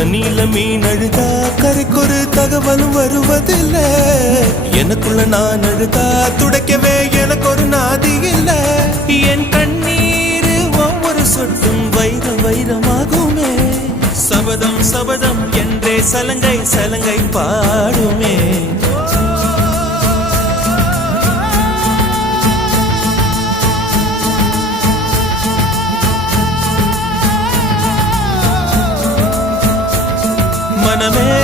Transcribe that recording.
தண்ணியில மீன் அழுதா கரைக்கொரு தகவலும் வருவதில்லை. எனக்குள்ள நான் அழுதா துடைக்கவே எனக்கு ஒரு நாதி இல்லை. என் கண்ணீர் ஒவ்வொரு சொட்டும் வைரம் வைரமாகுமே. சபதம் சபதம் என்றே சலங்கை சலங்கை பாடுமே. மனமே